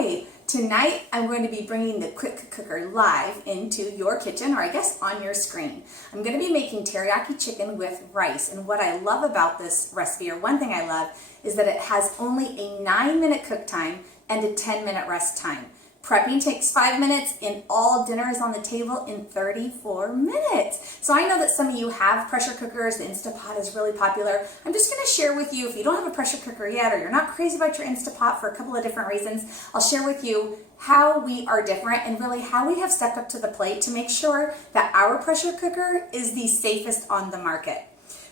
Hi! Tonight I'm going to be bringing the QuickCooker live into your kitchen, or I guess on your screen. I'm going to be making teriyaki chicken with rice, and what I love about this recipe, or one thing I love, is that it has only a 9-minute cook time and a 10-minute rest time. Prepping takes 5 minutes, and all dinner is on the table in 34 minutes. So I know that some of you have pressure cookers. The Instant Pot is really popular. I'm just going to share with you, if you don't have a pressure cooker yet, or you're not crazy about your Instant Pot for a couple of different reasons, I'll share with you how we are different and really how we have stepped up to the plate to make sure that our pressure cooker is the safest on the market.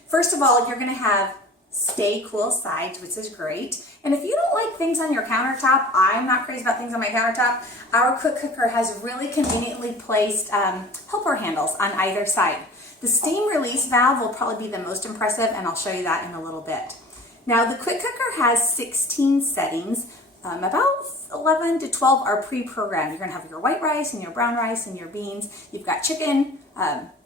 First of all, you're going to have stay cool sides, which is great. And if you don't like things on your countertop, I'm not crazy about things on my countertop, our QuickCooker has really conveniently placed helper handles on either side. The steam release valve will probably be the most impressive, and I'll show you that in a little bit. Now the QuickCooker has 16 settings. About 11 to 12 are pre-programmed. You're going to have your white rice and your brown rice and your beans. You've got chicken,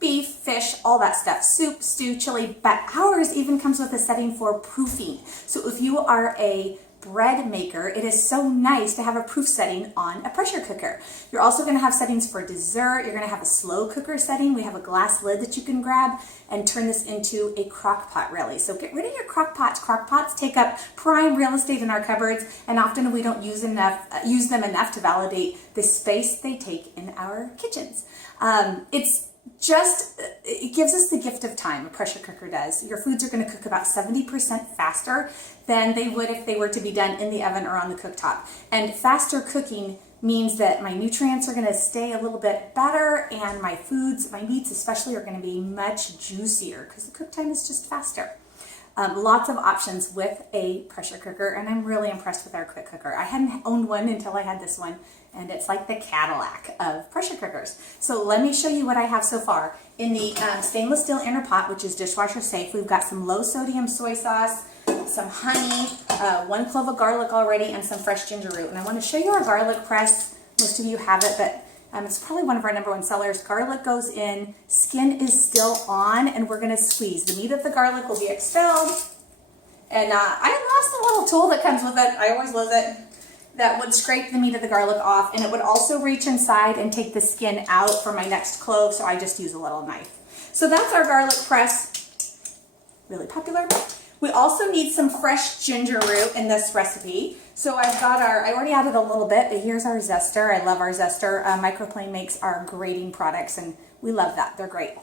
beef, fish, all that stuff, soup, stew, chili, but ours even comes with a setting for proofing. So if you are a bread maker, it is so nice to have a proof setting on a pressure cooker. You're also going to have settings for dessert. You're going to have a slow cooker setting. We have a glass lid that you can grab and turn this into a crock pot, really. So get rid of your crock pots. Crock pots take up prime real estate in our cupboards, and often we don't use them enough to validate the space they take in our kitchens. It gives us the gift of time, a pressure cooker does. Your foods are going to cook about 70% faster than they would if they were to be done in the oven or on the cooktop. And faster cooking means that my nutrients are going to stay a little bit better, and my foods, my meats especially, are going to be much juicier because the cook time is just faster. Lots of options with a pressure cooker, and I'm really impressed with our QuickCooker. I hadn't owned one until I had this one, and it's like the Cadillac of pressure cookers. So let me show you what I have so far. In the stainless steel inner pot, which is dishwasher safe, we've got some low sodium soy sauce, some honey, 1 clove of garlic already, and some fresh ginger root. And I want to show you our garlic press. Most of you have it, but it's probably one of our #1 sellers. Garlic goes in, skin is still on, and we're going to squeeze. The meat of the garlic will be expelled. And I lost a little tool that comes with it. I always lose it. That would scrape the meat of the garlic off, and it would also reach inside and take the skin out for my next clove, so I just use a little knife. So that's our garlic press. Really popular. We also need some fresh ginger root in this recipe. So I've got I already added a little bit, but here's our zester. I love our zester. Microplane makes our grating products, and we love that. They're great.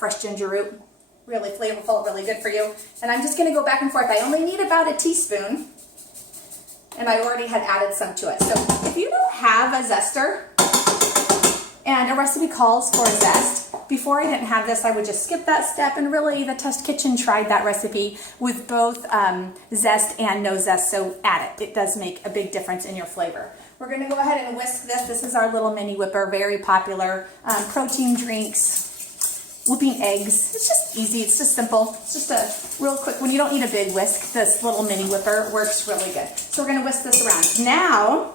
Fresh ginger root, really flavorful, really good for you. And I'm just going to go back and forth. I only need about a teaspoon, and I already had added some to it. So if you don't have a zester, and a recipe calls for a zest, before I didn't have this, I would just skip that step, and really the Test Kitchen tried that recipe with both zest and no zest, so add it. It does make a big difference in your flavor. We're going to go ahead and whisk this. This is our little mini whipper, very popular. Protein drinks, whipping eggs. It's just easy, it's just simple. It's just a real quick, when you don't need a big whisk, this little mini whipper works really good. So we're going to whisk this around. Now,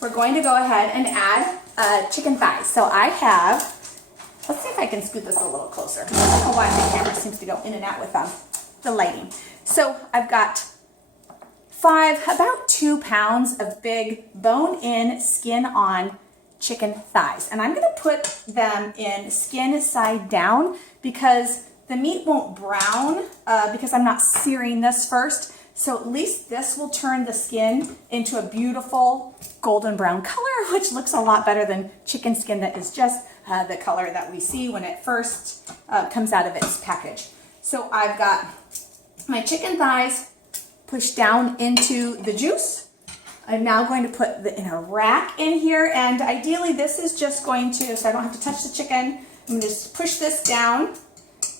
we're going to go ahead and add chicken thighs. So I have, let's see if I can scoot this a little closer. I don't know why my camera seems to go in and out with the lighting. So I've got about 2 pounds of big bone-in, skin-on chicken thighs. And I'm going to put them in skin side down because the meat won't brown because I'm not searing this first. So at least this will turn the skin into a beautiful golden brown color, which looks a lot better than chicken skin that is just the color that we see when it first comes out of its package. So I've got my chicken thighs pushed down into the juice. I'm now going to put in a rack in here, and ideally this is just going to, so I don't have to touch the chicken, I'm going to just push this down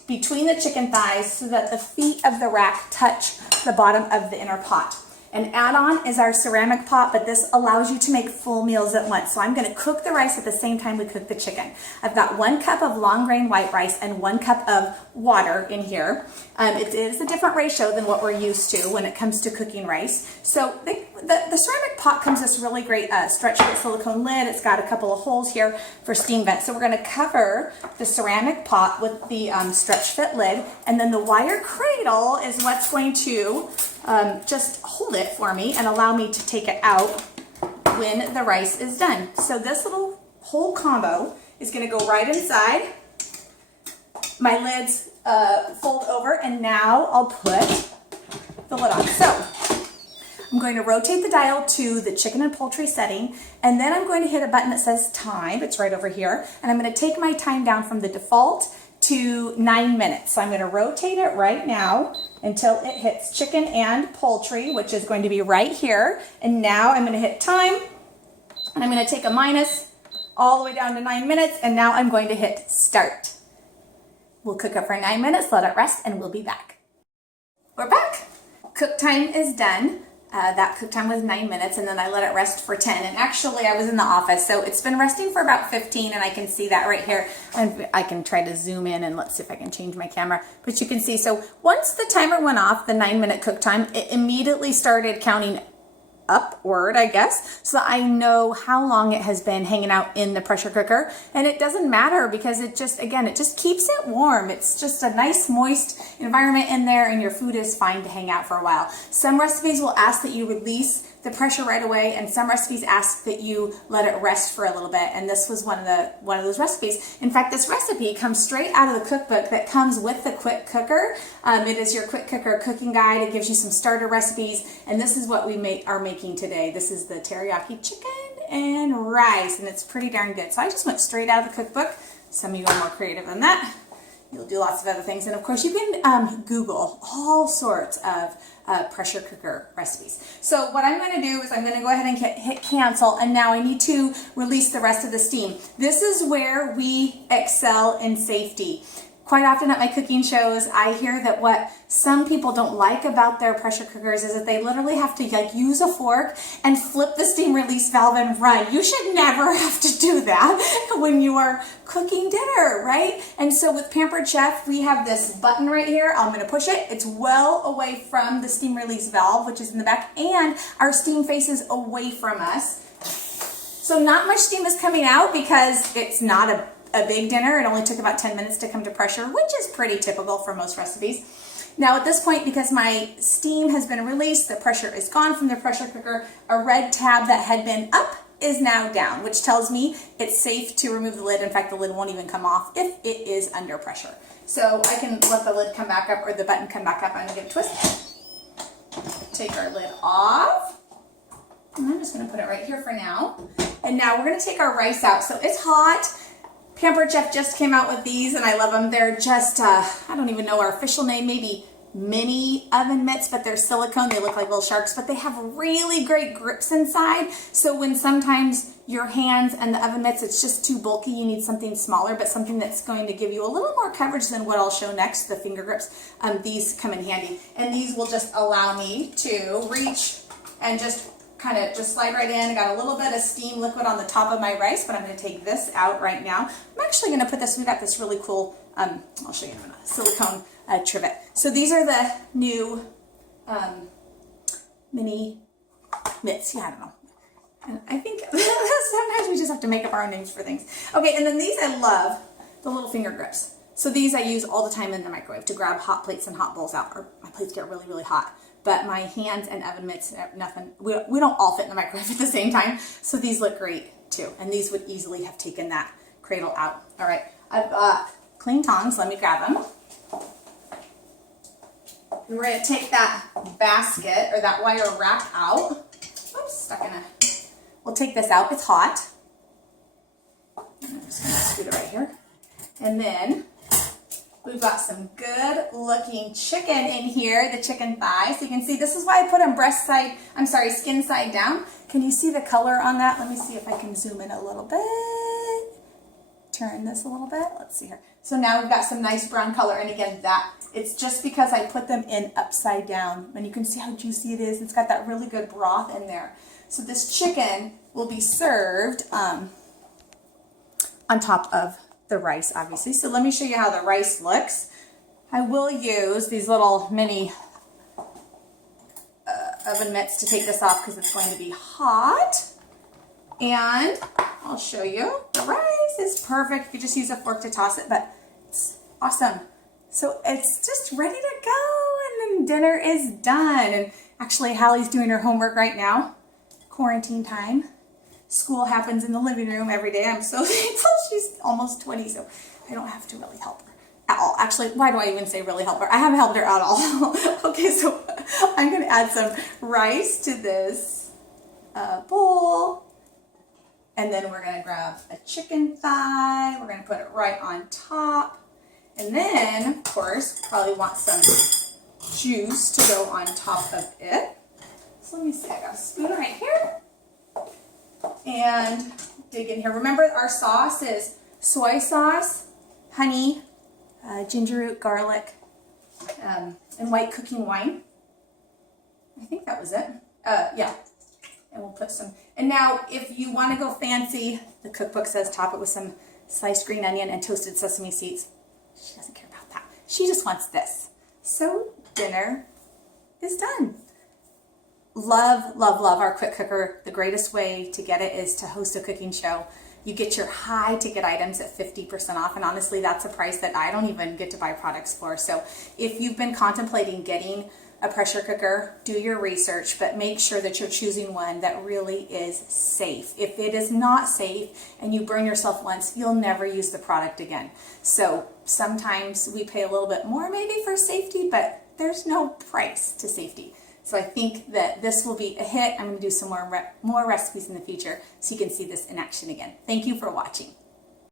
between the chicken thighs so that the feet of the rack touch the bottom of the inner pot. An add-on is our ceramic pot, but this allows you to make full meals at once. So I'm going to cook the rice at the same time we cook the chicken. I've got 1 cup of long grain white rice and 1 cup of water in here. It is a different ratio than what we're used to when it comes to cooking rice. So the ceramic pot comes with this really great stretch fit silicone lid. It's got a couple of holes here for steam vents. So we're going to cover the ceramic pot with the stretch fit lid, and then the wire cradle is what's going to just hold it for me and allow me to take it out when the rice is done. So this little whole combo is going to go right inside. My lids fold over, and now I'll put the lid on. So I'm going to rotate the dial to the chicken and poultry setting, and then I'm going to hit a button that says time. It's right over here, and I'm going to take my time down from the default to 9 minutes. So I'm going to rotate it right now until it hits chicken and poultry, which is going to be right here. And now I'm going to hit time, and I'm going to take a minus all the way down to 9 minutes, and now I'm going to hit start. We'll cook it for 9 minutes, let it rest, and we'll be back. We're back. Cook time is done. That cook time was 9 minutes, and then I let it rest for 10. And actually, I was in the office, so it's been resting for about 15, and I can see that right here. And I can try to zoom in, and let's see if I can change my camera. But you can see, so once the timer went off, the 9-minute cook time, it immediately started counting upward, I guess, so that I know how long it has been hanging out in the pressure cooker. And it doesn't matter because it just, again, it just keeps it warm. It's just a nice moist environment in there, and your food is fine to hang out for a while. Some recipes will ask that you release the pressure right away, and some recipes ask that you let it rest for a little bit, and this was one of those recipes. In fact, this recipe comes straight out of the cookbook that comes with the QuickCooker. It is your QuickCooker cooking guide. It gives you some starter recipes, and this is what we are making today. This is the teriyaki chicken and rice, and it's pretty darn good. So I just went straight out of the cookbook. Some of you are more creative than that. You'll do lots of other things, and of course you can Google all sorts of pressure cooker recipes. So what I'm going to do is I'm going to go ahead and hit cancel, and now I need to release the rest of the steam. This is where we excel in safety. Quite often at my cooking shows, I hear that what some people don't like about their pressure cookers is that they literally have to use a fork and flip the steam release valve and run. You should never have to do that when you are cooking dinner, right? And so with Pampered Chef, we have this button right here. I'm going to push it. It's well away from the steam release valve, which is in the back, and our steam faces away from us. So not much steam is coming out because it's not a big dinner. It only took about 10 minutes to come to pressure, which is pretty typical for most recipes. Now at this point, because my steam has been released, the pressure is gone from the pressure cooker, a red tab that had been up is now down, which tells me it's safe to remove the lid. In fact, the lid won't even come off if it is under pressure. So I can let the lid come back up, or the button come back up. I'm gonna give it a twist. Take our lid off. And I'm just gonna put it right here for now. And now we're gonna take our rice out. So it's hot. Pampered Chef just came out with these, and I love them. They're just, I don't even know our official name, maybe mini oven mitts, but they're silicone. They look like little sharks, but they have really great grips inside. So when sometimes your hands and the oven mitts, it's just too bulky, you need something smaller, but something that's going to give you a little more coverage than what I'll show next, the finger grips. These come in handy. And these will just allow me to reach and just kind of just slide right in. I got a little bit of steam liquid on the top of my rice, but I'm going to take this out right now. I'm actually going to put this, we got this really cool, I'll show you in a minute, silicone trivet. So these are the new mini mitts. Yeah, I don't know. And I think sometimes we just have to make up our own names for things. Okay, and then these I love, the little finger grips. So these I use all the time in the microwave to grab hot plates and hot bowls out, or my plates get really, really hot. But my hands and oven mitts, nothing, we don't all fit in the microwave at the same time. So these look great too. And these would easily have taken that cradle out. All right, I've got clean tongs. Let me grab them. And we're gonna take that basket or that wire wrap out. Oops, stuck in a, we'll take this out. It's hot. I'm just gonna scoot it right here. And then we've got some good looking chicken in here, the chicken thigh. So you can see, this is why I put them skin side down. Can you see the color on that? Let me see if I can zoom in a little bit. Turn this a little bit. Let's see here. So now we've got some nice brown color. And again, it's just because I put them in upside down. And you can see how juicy it is. It's got that really good broth in there. So this chicken will be served on top of the rice, obviously. So let me show you how the rice looks. I will use these little mini oven mitts to take this off because it's going to be hot. And I'll show you. The rice is perfect. You just use a fork to toss it, but it's awesome. So it's just ready to go, and then dinner is done. And actually, Hallie's doing her homework right now. Quarantine time. school happens in the living room every day. I'm so thankful she's almost 20, so I don't have to really help her at all. Actually, why do I even say really help her? I haven't helped her at all. Okay, so I'm gonna add some rice to this bowl. And then we're gonna grab a chicken thigh. We're gonna put it right on top. And then, of course, probably want some juice to go on top of it. So let me see, I got a spoon right here. And dig in here. Remember, our sauce is soy sauce, honey, ginger root, garlic, and white cooking wine. I think that was it. Yeah. And we'll put some, and now if you want to go fancy, the cookbook says top it with some sliced green onion and toasted sesame seeds. She doesn't care about that. She just wants this. So dinner is done. Love, love, love our quick cooker. The greatest way to get it is to host a cooking show. You get your high ticket items at 50% off, and honestly, that's a price that I don't even get to buy products for. So if you've been contemplating getting a pressure cooker, do your research, but make sure that you're choosing one that really is safe. If it is not safe and you burn yourself once, you'll never use the product again. So sometimes we pay a little bit more maybe for safety, but there's no price to safety. So I think that this will be a hit. I'm going to do some more recipes in the future so you can see this in action again. Thank you for watching.